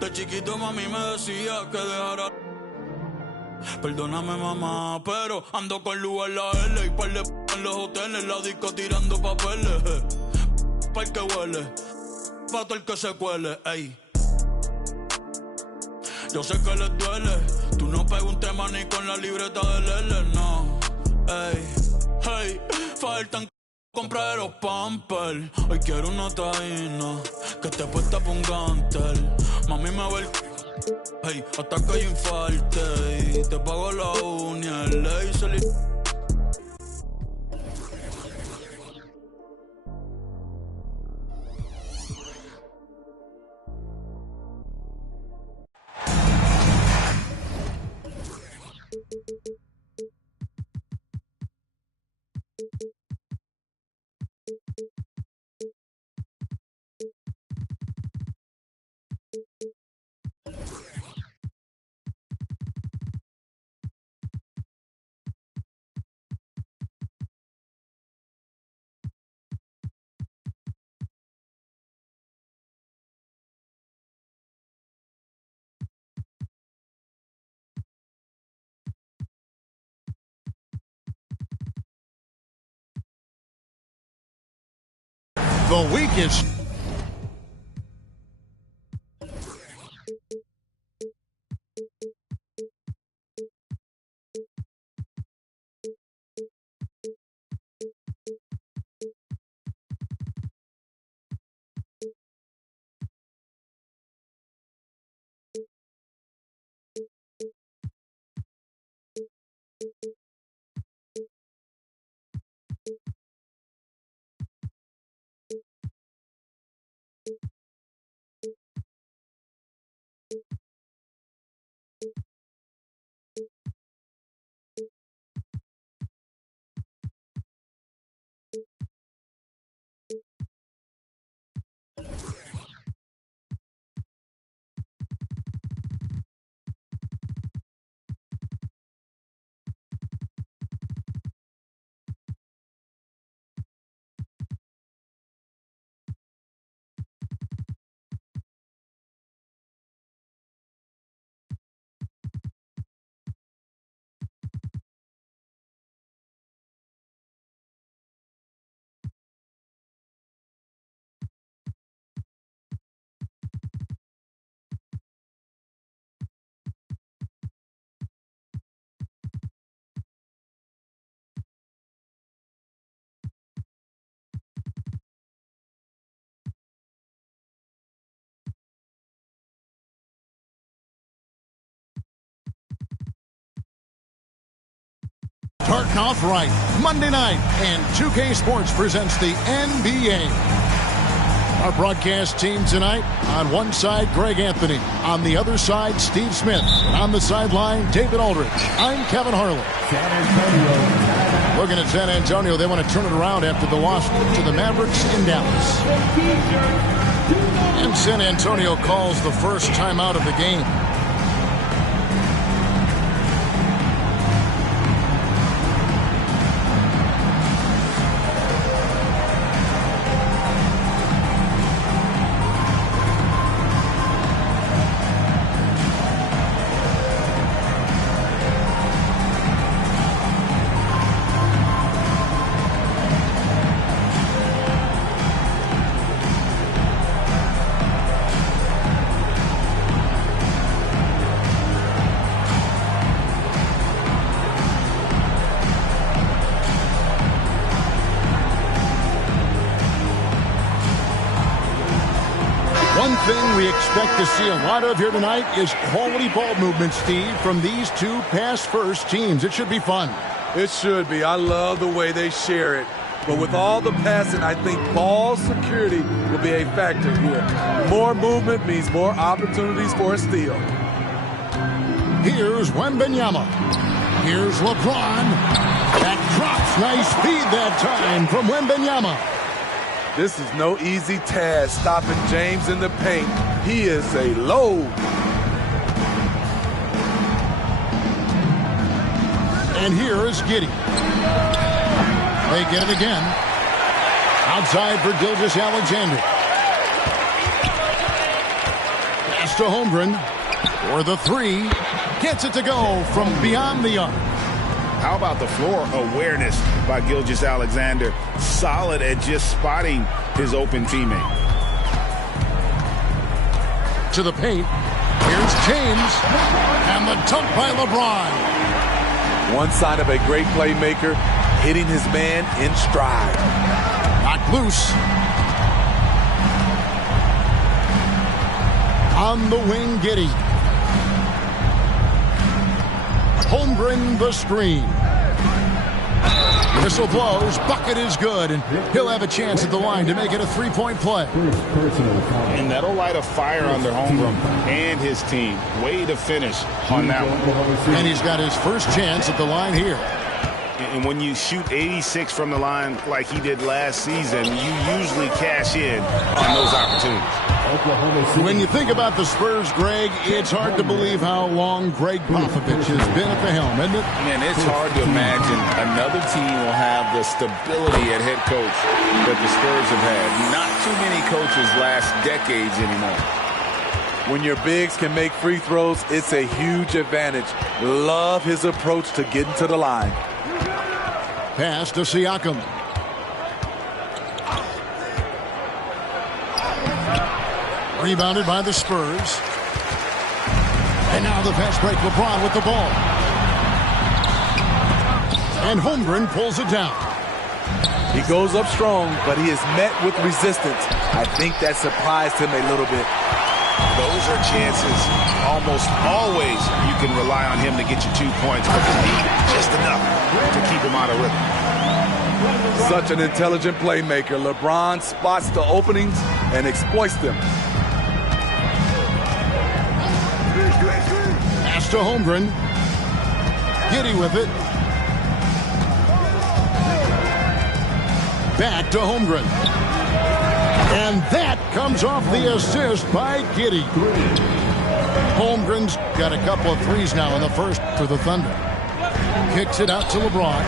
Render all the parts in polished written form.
De chiquito mami me decía que dejara. Perdóname mamá, pero ando con luz en la L y par de en los hoteles, la disco tirando papeles. Pa'l que huele, pa' todo el que se cuele, ey. Yo sé que les duele, tú no pegas un tema ni con la libreta del L, no, ey, hey, faltan comprar los Pampers. Hoy quiero una taína que te puesta pa' un gantel. Mami me ve el hey, hasta que yo infarte y te pago la uña, el laser. The weakest. Tarkov Wright, Monday night, and 2K Sports presents the NBA. Our broadcast team tonight, on one side, Greg Anthony. On the other side, Steve Smith. And on the sideline, David Aldridge. I'm Kevin Harlan. San Antonio. Looking at San Antonio, they want to turn it around after the loss to the Mavericks in Dallas. And San Antonio calls the first timeout of the game. One thing we expect to see a lot of here tonight is quality ball movement, Steve, from these two pass-first teams. It should be fun. It should be. I love the way they share it. But with all the passing, I think ball security will be a factor here. More movement means more opportunities for a steal. Here's Wembanyama. Here's LeBron. That drops. Nice feed that time from Wembanyama. This is no easy task, stopping James in the paint. He is a load. And here is Giddey. They get it again. Outside for Gilgeous-Alexander. Pass Pass to Holmgren for the three. Gets it to go from beyond the arc. How about the floor awareness by Gilgeous-Alexander? Solid at just spotting his open teammate. To the paint. Here's James. And the dunk by LeBron. One sign of a great playmaker, hitting his man in stride. Knocked loose. On the wing, Giddey. Holmgren the screen. Whistle blows. Bucket is good, and he'll have a chance at the line to make it a three-point play. And that'll light a fire under Holmgren and his team. Way to finish on that one. And he's got his first chance at the line here. And when you shoot 86 from the line like he did last season, you usually cash in on those opportunities. When you think about the Spurs, Greg, it's hard to believe how long Greg Popovich has been at the helm, isn't it? And it's hard to imagine another team will have the stability at head coach that the Spurs have had. Not too many coaches last decades anymore. When your bigs can make free throws, it's a huge advantage. Love his approach to getting to the line. Pass to Siakam. Rebounded by the Spurs. And now the fast break. LeBron with the ball. And Holmgren pulls it down. He goes up strong, but he is met with resistance. I think that surprised him a little bit. Those are chances. Almost always you can rely on him to get you 2 points, but you need just enough to keep him out of rhythm. Such an intelligent playmaker. LeBron spots the openings and exploits them. Pass to Holmgren. Giddey with it. Back to Holmgren. And that comes off the assist by Giddey. Holmgren's got a couple of threes now in the first for the Thunder. Kicks it out to LeBron.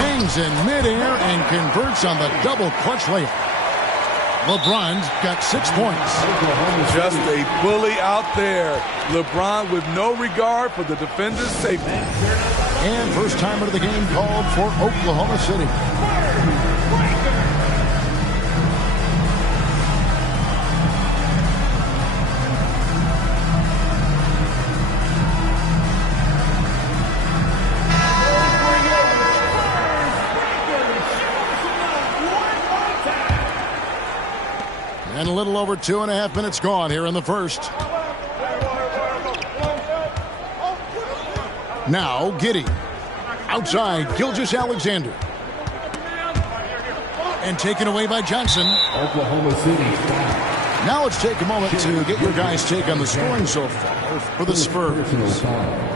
Hangs in midair and converts on the double clutch layup. LeBron's got 6 points. Just a bully out there. LeBron with no regard for the defender's safety. And first timer of the game called for Oklahoma City. And a little over 2.5 minutes gone here in the first. Now Giddey. Outside, Gilgeous-Alexander. And taken away by Johnson. Oklahoma City. Now let's take a moment to get your guys' take on the scoring so far for the Spurs.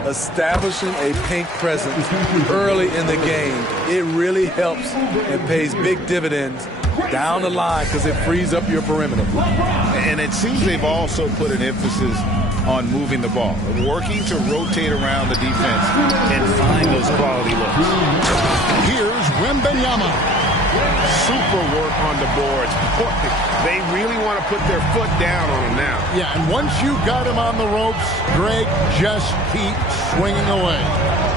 Establishing a paint presence early in the game, it really helps and pays big dividends down the line because it frees up your perimeter. And it seems they've also put an emphasis on moving the ball, working to rotate around the defense and find those quality looks. Here's Wembanyama. Super work on the boards. They really want to put their foot down on him now. Yeah, and once you got him on the ropes, Greg, just keep swinging away.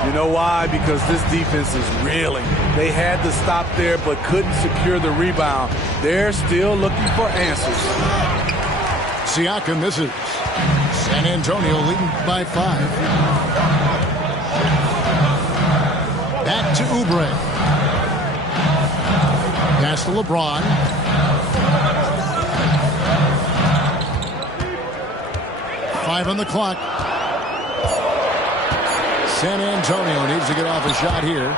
You know why? Because this defense is reeling. They had to stop there but couldn't secure the rebound. They're still looking for answers. Siakam misses. San Antonio leading by 5. Back to Oubre. Pass to LeBron. Five on the clock. San Antonio needs to get off a shot here.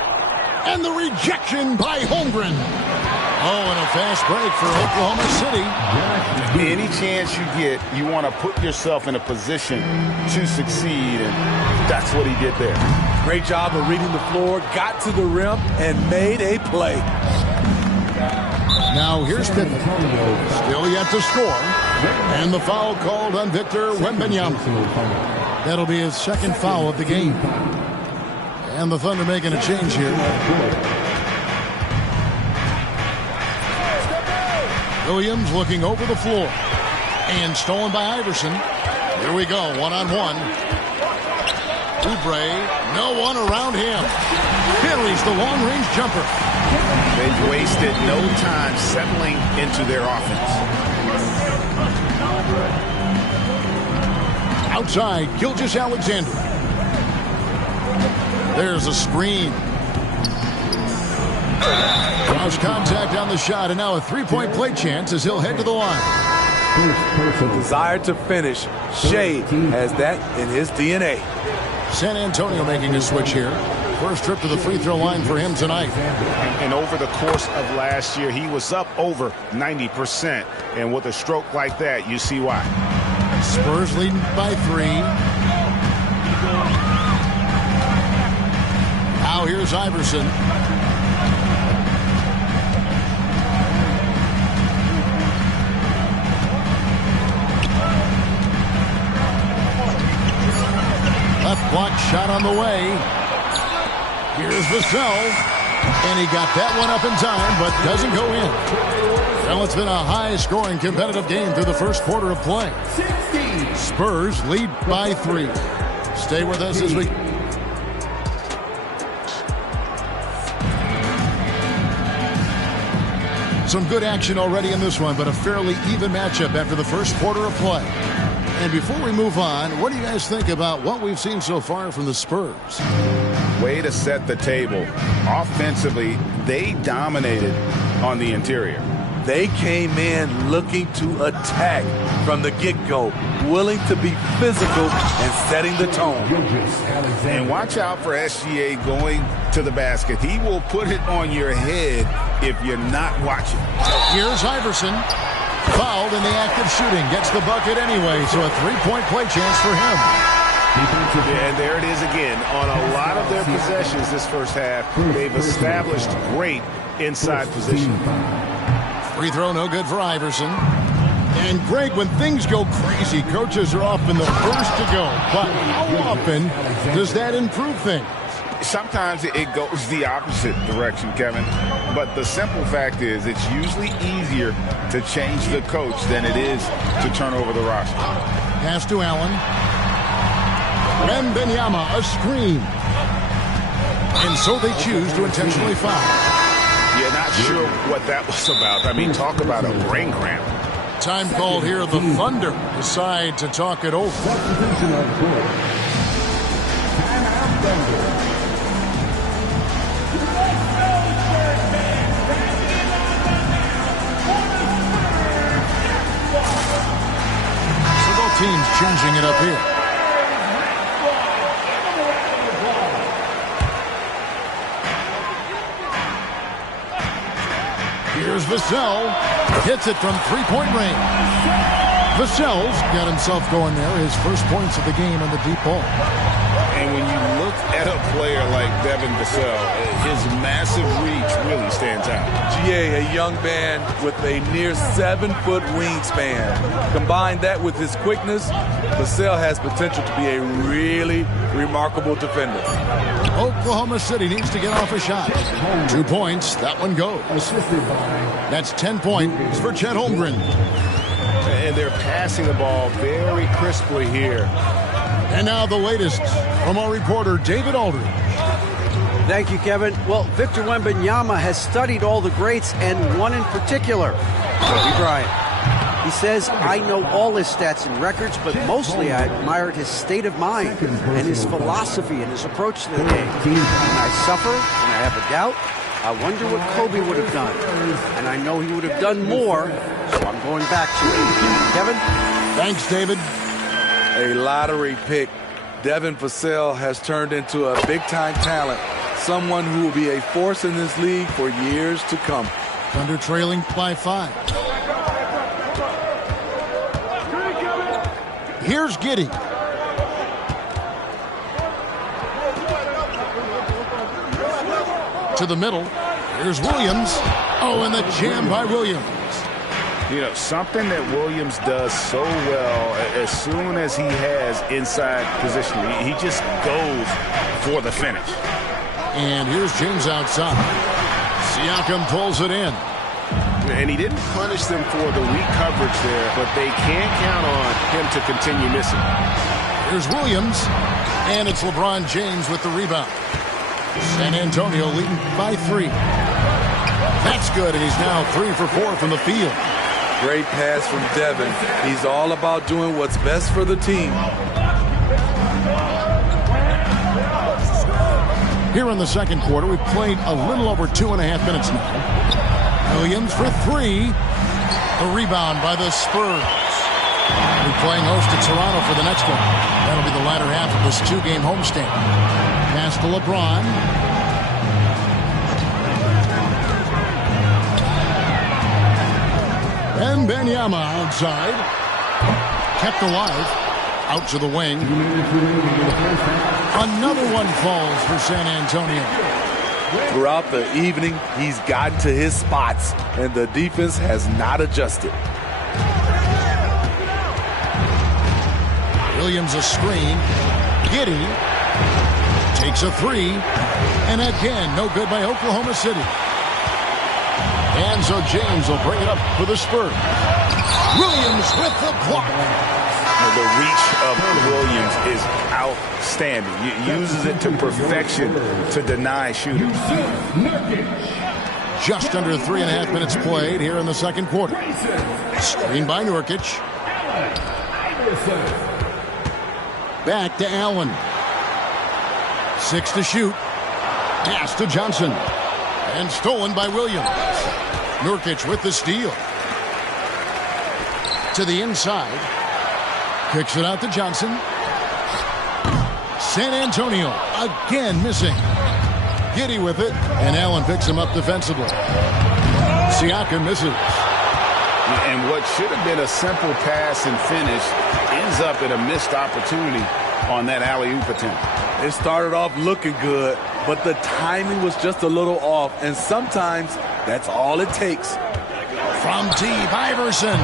And the rejection by Holmgren. Oh, and a fast break for Oklahoma City. Any chance you get, you want to put yourself in a position to succeed, and that's what he did there. Great job of reading the floor, got to the rim, and made a play. Now here's Pippen. Still yet to score. And the foul called on Victor Wembanyama. That'll be his second foul of the game. And the Thunder making a change here. Williams looking over the floor. And stolen by Iverson. Here we go, one-on-one. Oubre, no one around him. Carries the long-range jumper. They've wasted no time settling into their offense. Outside, Gilgeous-Alexander. There's a screen. Draws contact on the shot, and now a three-point play chance as he'll head to the line. The desire to finish. Shea has that in his DNA. San Antonio making a switch here. First trip to the free throw line for him tonight. And over the course of last year, he was up over 90%. And with a stroke like that, you see why. Spurs leading by 3. Now here's Iverson. Left block shot on the way. Here's Vassell. And he got that one up in time, but doesn't go in. Well, it's been a high-scoring competitive game through the first quarter of play. Spurs lead by 3. Stay with us as we... Some good action already in this one, but a fairly even matchup after the first quarter of play. And before we move on, what do you guys think about what we've seen so far from the Spurs? Way to set the table. Offensively, they dominated on the interior. They came in looking to attack from the get-go, willing to be physical and setting the tone. And watch out for SGA going to the basket. He will put it on your head if you're not watching. Here's Iverson. Fouled in the act of shooting. Gets the bucket anyway, so a three-point play chance for him. And there it is again. On a lot of their possessions this first half, they've established great inside position. Free throw no good for Iverson. And Greg, when things go crazy, coaches are often the first to go. But how often does that improve things? Sometimes it goes the opposite direction, Kevin. But the simple fact is it's usually easier to change the coach than it is to turn over the roster. Pass to Allen. Wembanyama, a screen. And so they choose to intentionally foul. You're not sure what that was about. I mean, talk about a brain cramp. Time called here. The Thunder decide to talk it over. So both teams changing it up here. Here's Vassell. Hits it from three-point range. Vassell's got himself going there. His first points of the game on the deep ball. And when you look at a player like Devin Vassell, his massive reach really stands out. GA, a young man with a near 7-foot wingspan. Combine that with his quickness, Vassell has potential to be a really remarkable defender. Oklahoma City needs to get off a shot. 2 points. That one goes. That's 10 points for Chet Holmgren. And they're passing the ball very crisply here. And now the latest from our reporter, David Aldridge. Thank you, Kevin. Well, Victor Wembanyama has studied all the greats and one in particular, Kobe Bryant. He says, I know all his stats and records, but mostly I admired his state of mind and his philosophy and his approach to the game. When I suffer, when I have a doubt, I wonder what Kobe would have done. And I know he would have done more, so I'm going back to it. Kevin? Thanks, David. A lottery pick. Devin Vassell has turned into a big-time talent, someone who will be a force in this league for years to come. Thunder trailing by 5. Here's Giddey. To the middle. Here's Williams. Oh, and the jam by Williams. You know, something that Williams does so well as soon as he has inside position, he just goes for the finish. And here's James outside. Siakam pulls it in. and he didn't punish them for the weak coverage there, but they can't count on him to continue missing. Here's Williams, and it's LeBron James with the rebound. San Antonio leading by 3. That's good, and he's now 3 for 4 from the field. Great pass from Devin. He's all about doing what's best for the team. Here in the second quarter, we've played a little over 2.5 minutes now. Williams for 3. The rebound by the Spurs. We're playing host to Toronto for the next one. That'll be the latter half of this 2-game homestand. Pass to LeBron. And Wembanyama outside. Kept alive. Out to the wing. Another one falls for San Antonio. Throughout the evening, he's gotten to his spots, and the defense has not adjusted. Williams a screen. Giddey takes a 3. And again, no good by Oklahoma City. And so James will bring it up for the Spurs. Williams with the block. The reach of Williams is outstanding. He uses it to perfection to deny shooters. Just under 3.5 minutes played here in the second quarter. Screen by Nurkic. Back to Allen. 6 to shoot. Pass to Johnson. And stolen by Williams. Nurkic with the steal. To the inside. Kicks it out to Johnson. San Antonio again missing. Giddey with it. And Allen picks him up defensively. Siakam misses. And what should have been a simple pass and finish ends up in a missed opportunity on that alley-oop attempt. It started off looking good, but the timing was just a little off, and sometimes that's all it takes. From Steve Iverson.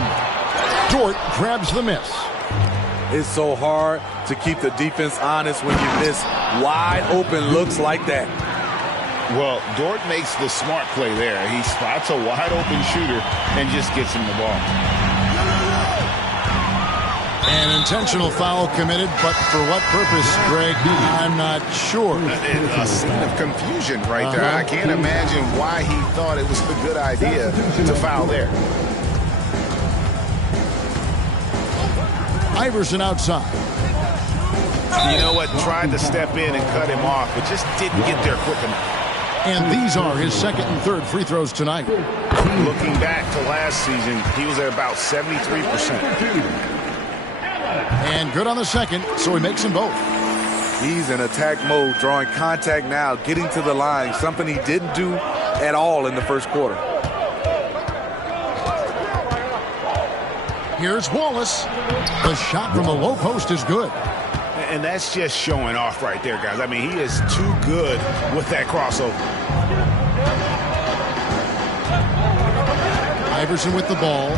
Dort grabs the miss. It's so hard to keep the defense honest when you miss wide open looks like that. Well, Dort makes the smart play there. He spots a wide open shooter and just gets him the ball. An intentional foul committed, but for what purpose, Greg? I'm not sure. A scene of confusion right there. I can't imagine why he thought it was a good idea to foul there. Iverson outside. You know what? Tried to step in and cut him off, but just didn't get there quick enough. And these are his second and third free throws tonight. Looking back to last season, he was at about 73%. And good on the second, so he makes them both. He's in attack mode, drawing contact now, getting to the line, something he didn't do at all in the first quarter. Here's Wallace. The shot from the low post is good. And that's just showing off right there, guys. I mean, he is too good with that crossover. Iverson with the ball.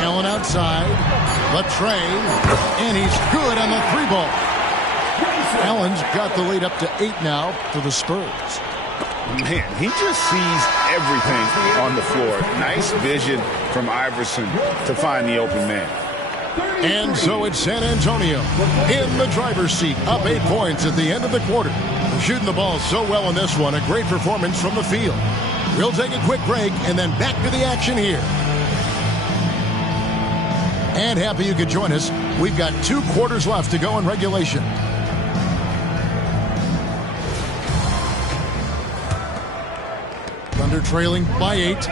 Allen outside. Latrey. And he's good on the 3-ball. Allen's got the lead up to 8 now for the Spurs. Man, he just sees everything on the floor. Nice vision from Iverson to find the open man. And so it's San Antonio in the driver's seat, up 8 points at the end of the quarter. They're shooting the ball so well in this one. A great performance from the field. We'll take a quick break and then back to the action here. And happy you could join us. We've got 2 quarters left to go in regulation. Thunder trailing by 8.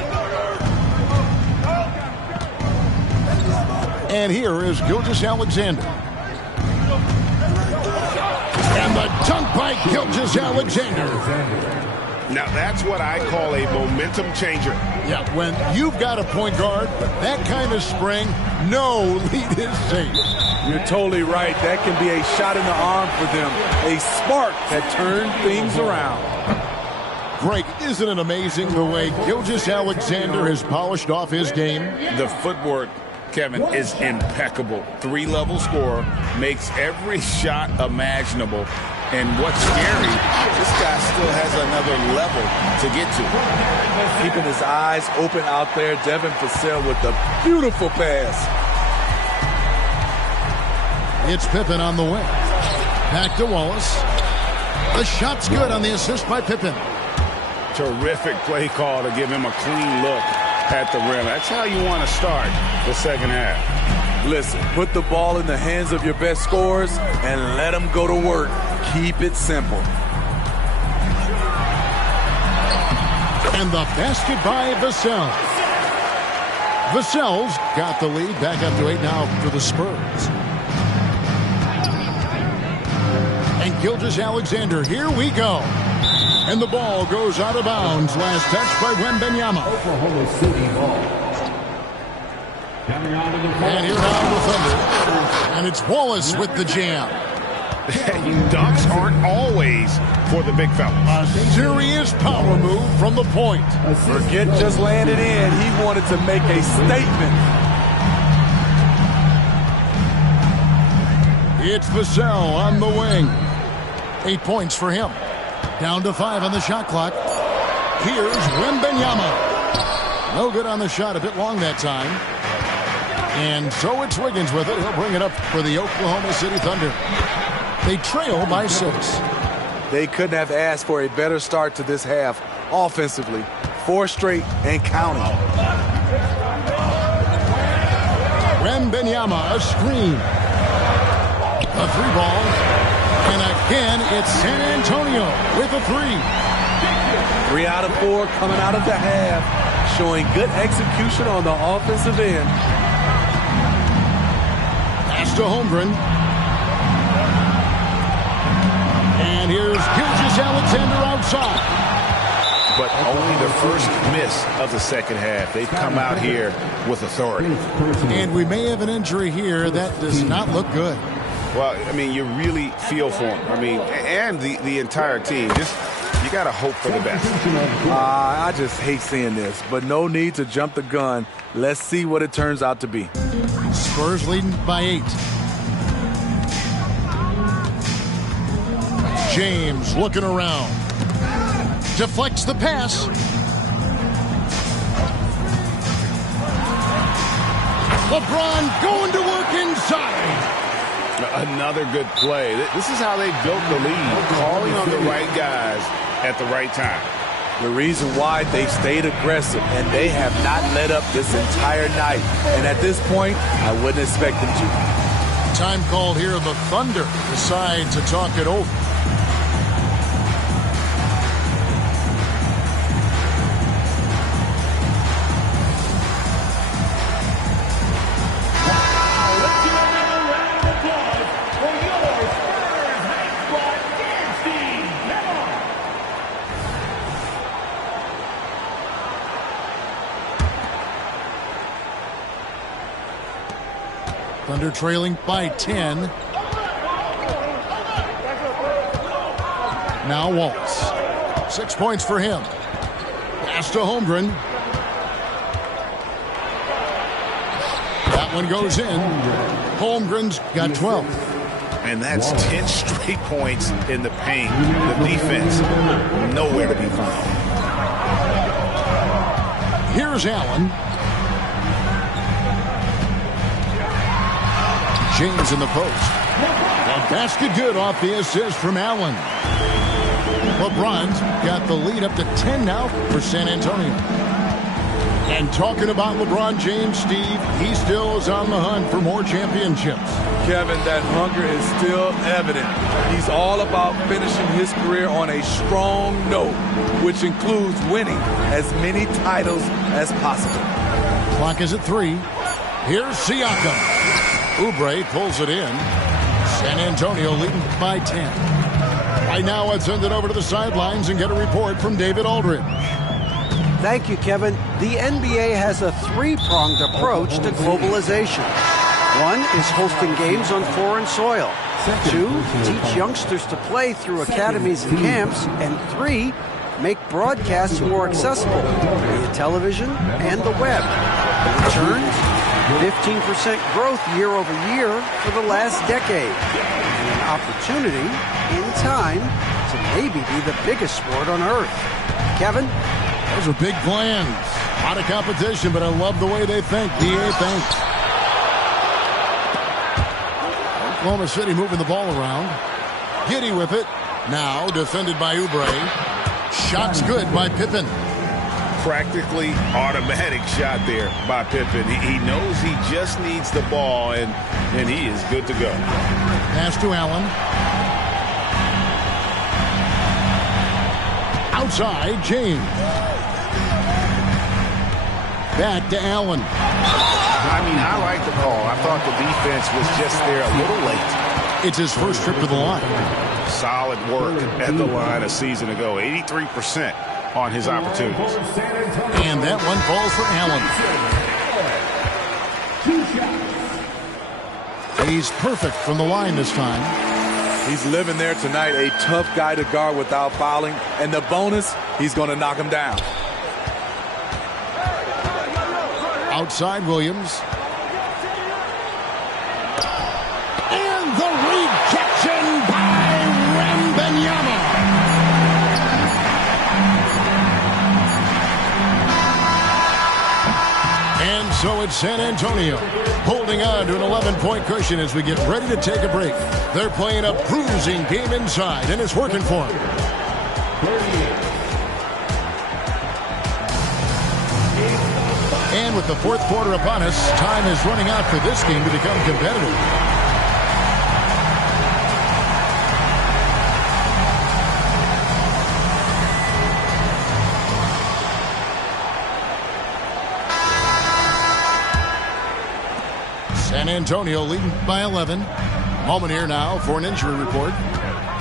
And here is Gilgeous-Alexander. And the dunk by Gilgeous-Alexander. Now, that's what I call a momentum changer. Yeah, when you've got a point guard, that kind of spring, no lead is safe. You're totally right. That can be a shot in the arm for them. A spark that turned things around. Greg, isn't it amazing the way Gilgeous-Alexander has polished off his game? The footwork, Kevin, is impeccable. 3-level scorer, makes every shot imaginable, And what's scary, this guy still has another level to get to. Keeping his eyes open out there, Devin Vassell with the beautiful pass. It's Pippen on the wing. Back to Wallace. The shot's good on the assist by Pippen. Terrific play call to give him a clean look at the rim. That's how you want to start the second half. Listen, put the ball in the hands of your best scorers and let them go to work. Keep it simple. And the basket by Vassell. Vassell's got the lead, back up to 8 now for the Spurs. And Gilgeous-Alexander, here we go. And the ball goes out of bounds. Last touch by Wembanyama. Oklahoma City ball. Coming out of the ball. And here now the Thunder. And it's Wallace with the jam. Dunks aren't always for the big fellas. Serious power move from the point. Forget just laying it in. He wanted to make a statement. It's Vassell on the wing. 8 points for him. Down to 5 on the shot clock. Here's Wembanyama. No good on the shot. A bit long that time. And so it's Wiggins with it. He'll bring it up for the Oklahoma City Thunder. They trail by 6. They couldn't have asked for a better start to this half offensively. 4 straight and counting. Wembanyama, a screen. A 3-ball. And again, it's San Antonio with a 3. 3 out of 4 coming out of the half, showing good execution on the offensive end. Pass to Holmgren. And here's Gilgeous-Alexander outside. But only the first miss of the second half. They've come out here with authority. And we may have an injury here. That does not look good. Well, I mean, you really feel for him. I mean, and the entire team. Just, you got to hope for the best. I just hate seeing this, but no need to jump the gun. Let's see what it turns out to be. Spurs leading by 8. James looking around. Deflects the pass. LeBron going to work inside. Another good play. This is how they built the lead, calling on the right guys at the right time. The reason why they stayed aggressive, and they have not let up this entire night. And at this point, I wouldn't expect them to. Time called here. The Thunder decide to talk it over. Thunder trailing by 10. Now Wallace. 6 points for him. Pass to Holmgren. That one goes in. Holmgren's got 12. And that's 10 straight points in the paint. The defense, nowhere to be found. Here's Allen. James in the post. A basket good off the assist from Allen. LeBron's got the lead up to 10 now for San Antonio. And talking about LeBron James, Steve, he still is on the hunt for more championships. Kevin, that hunger is still evident. He's all about finishing his career on a strong note, which includes winning as many titles as possible. Clock is at 3. Here's Siakam. Oubre pulls it in. San Antonio leading by 10. Right now, let's send it over to the sidelines and get a report from David Aldridge. Thank you, Kevin. The NBA has a 3-pronged approach to globalization. 1 is hosting games on foreign soil. 2, teach youngsters to play through academies and camps. And 3, make broadcasts more accessible via television and the web. The returns? 15% growth year over year for the last decade. And an opportunity in time to maybe be the biggest sport on earth. Kevin? Those are big plans. A lot of competition, but I love the way they think. DA thinks. Oklahoma City moving the ball around. Giddey with it. Now defended by Oubre. Shot's good by Pippen. Practically automatic shot there by Pippen. He knows he just needs the ball, and he is good to go. Pass to Allen. Outside, James. Back to Allen. I mean, I like the call. I thought the defense was just there a little late. It's his first trip to the line. Solid work at the line a season ago. 83% on his opportunities. And that one falls for Allen. He's perfect from the line this time. He's living there tonight, a tough guy to guard without fouling. And the bonus, he's going to knock him down. Outside Williams. And the rejection by Wembanyama. And so it's San Antonio holding on to an 11-point cushion as we get ready to take a break. They're playing a bruising game inside, and it's working for them. And with the fourth quarter upon us, time is running out for this game to become competitive. San Antonio leading by 11. Moment here now for an injury report.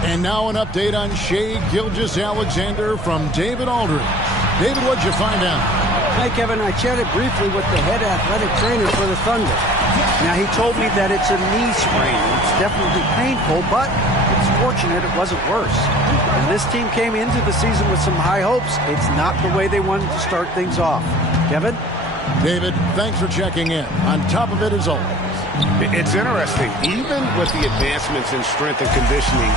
And now an update on Shai Gilgeous-Alexander from David Aldridge. David, what'd you find out? Hi, Kevin. I chatted briefly with the head athletic trainer for the Thunder. Now, he told me that it's a knee sprain. It's definitely painful, but it's fortunate it wasn't worse. And this team came into the season with some high hopes. It's not the way they wanted to start things off. Kevin? David, thanks for checking in. On top of it as always. It's interesting. Even with the advancements in strength and conditioning,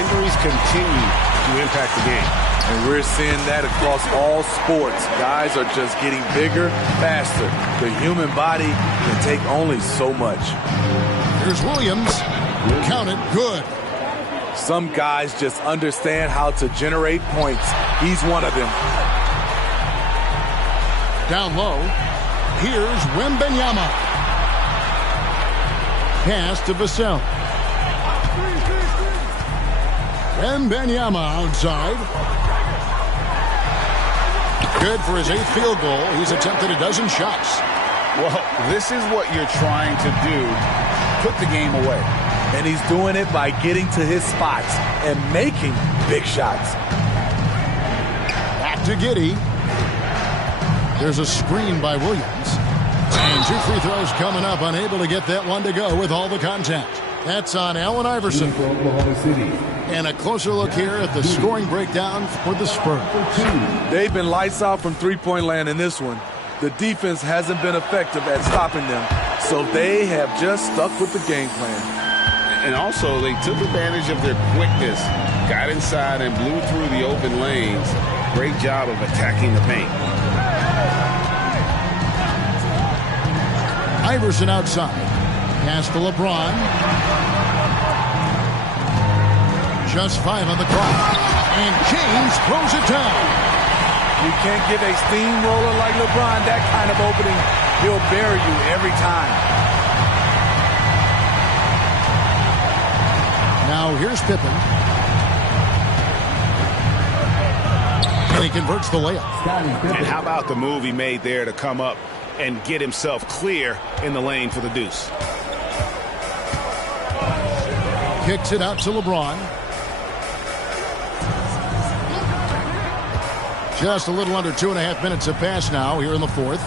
injuries continue to impact the game. And we're seeing that across all sports. Guys are just getting bigger, faster. The human body can take only so much. Here's Williams. Count it, good. Some guys just understand how to generate points. He's one of them. Down low. Here's Wembanyama. Pass to Vassell. Wembanyama outside. Good for his 8th field goal. He's attempted a dozen shots. Well, this is what you're trying to do. Put the game away. And he's doing it by getting to his spots and making big shots. Back to Giddey. There's a screen by Williams. And 2 free throws coming up. Unable to get that one to go with all the contact. That's on Allen Iverson. And a closer look here at the scoring breakdown for the Spurs. They've been lights out from three-point land in this one. The defense hasn't been effective at stopping them, so they have just stuck with the game plan. And also, they took advantage of their quickness, got inside and blew through the open lanes. Great job of attacking the paint. Iverson outside. Pass to LeBron. Just 5 on the clock. And James throws it down. You can't give a steamroller like LeBron that kind of opening. He'll bury you every time. Now here's Pippen. And he converts the layup. And how about the move he made there to come up and get himself clear in the lane for the deuce. Kicks it out to LeBron. Just a little under 2.5 minutes have passed now here in the fourth.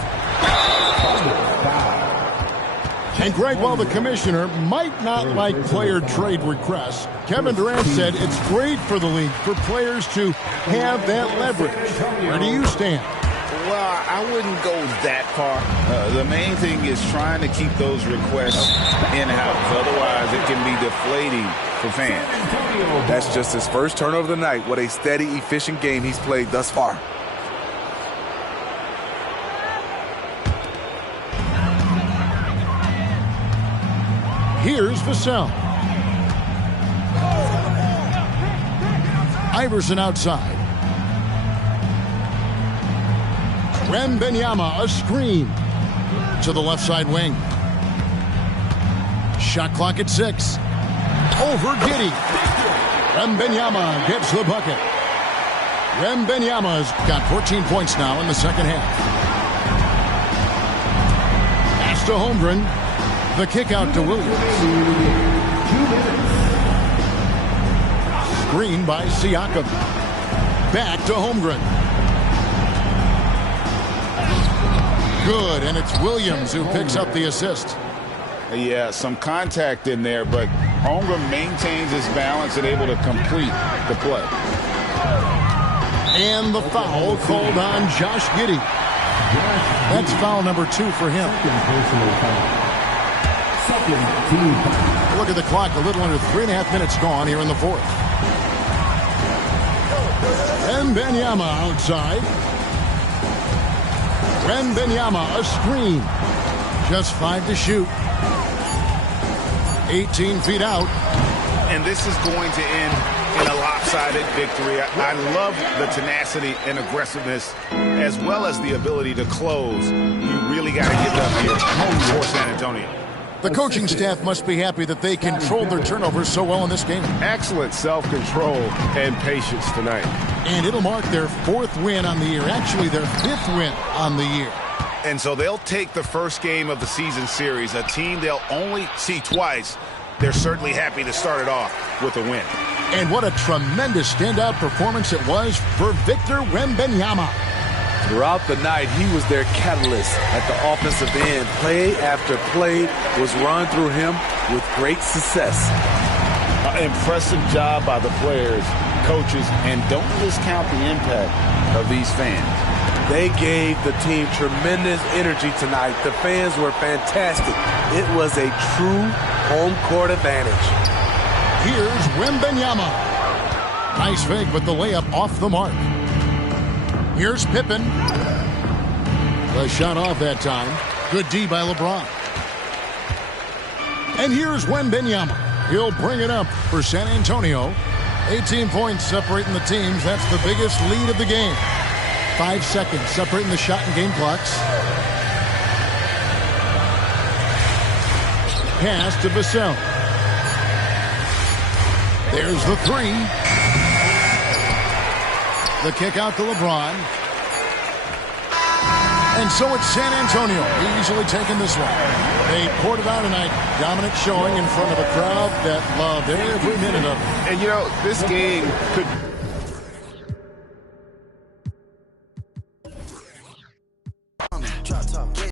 And Greg, while the commissioner might not like player trade requests, Kevin Durant said it's great for the league for players to have that leverage. Where do you stand? Well, I wouldn't go that far. The main thing is trying to keep those requests in-house. Otherwise, it can be deflating for fans. That's just his first turnover of the night. What a steady, efficient game he's played thus far. Here's Vassell. Iverson outside. Wembanyama, a screen to the left side wing. Shot clock at 6. Over Giddey. Wembanyama gets the bucket. Wembanyama's got 14 points now in the second half. Pass to Holmgren. The kick out to Williams. Screen by Siakam. Back to Holmgren. Good, and it's Williams who picks up the assist. Yeah, some contact in there, but Holmgren maintains his balance and able to complete the play. And the foul called on Josh Giddey. That's foul number 2 for him. Look at the clock, a little under 3.5 minutes gone here in the fourth. Wembanyama outside. Wembanyama, a screen. Just 5 to shoot. 18 feet out. And this is going to end in a lopsided victory. I love the tenacity and aggressiveness as well as the ability to close. You really got to give it up here for San Antonio. The coaching staff must be happy that they controlled their turnovers so well in this game. Excellent self-control and patience tonight. And it'll mark their 4th win on the year. Actually, their 5th win on the year. And so they'll take the first game of the season series, a team they'll only see twice. They're certainly happy to start it off with a win. And what a tremendous standout performance it was for Victor Wembanyama. Throughout the night, he was their catalyst at the offensive end. Play after play was run through him with great success. Impressive job by the players, coaches, and don't discount the impact of these fans. They gave the team tremendous energy tonight. The fans were fantastic. It was a true home court advantage. Here's Wembanyama. Nice fake, but the layup off the mark. Here's Pippen. The shot off that time. Good D by LeBron. And here's Wembanyama. He'll bring it up for San Antonio. 18 points separating the teams. That's the biggest lead of the game. 5 seconds separating the shot and game clocks. Pass to Vassell. There's the 3. The kick out to LeBron. And so it's San Antonio easily taking this one. They poured it out tonight. Dominant showing in front of a crowd that loved every minute of it. And, you know, this game could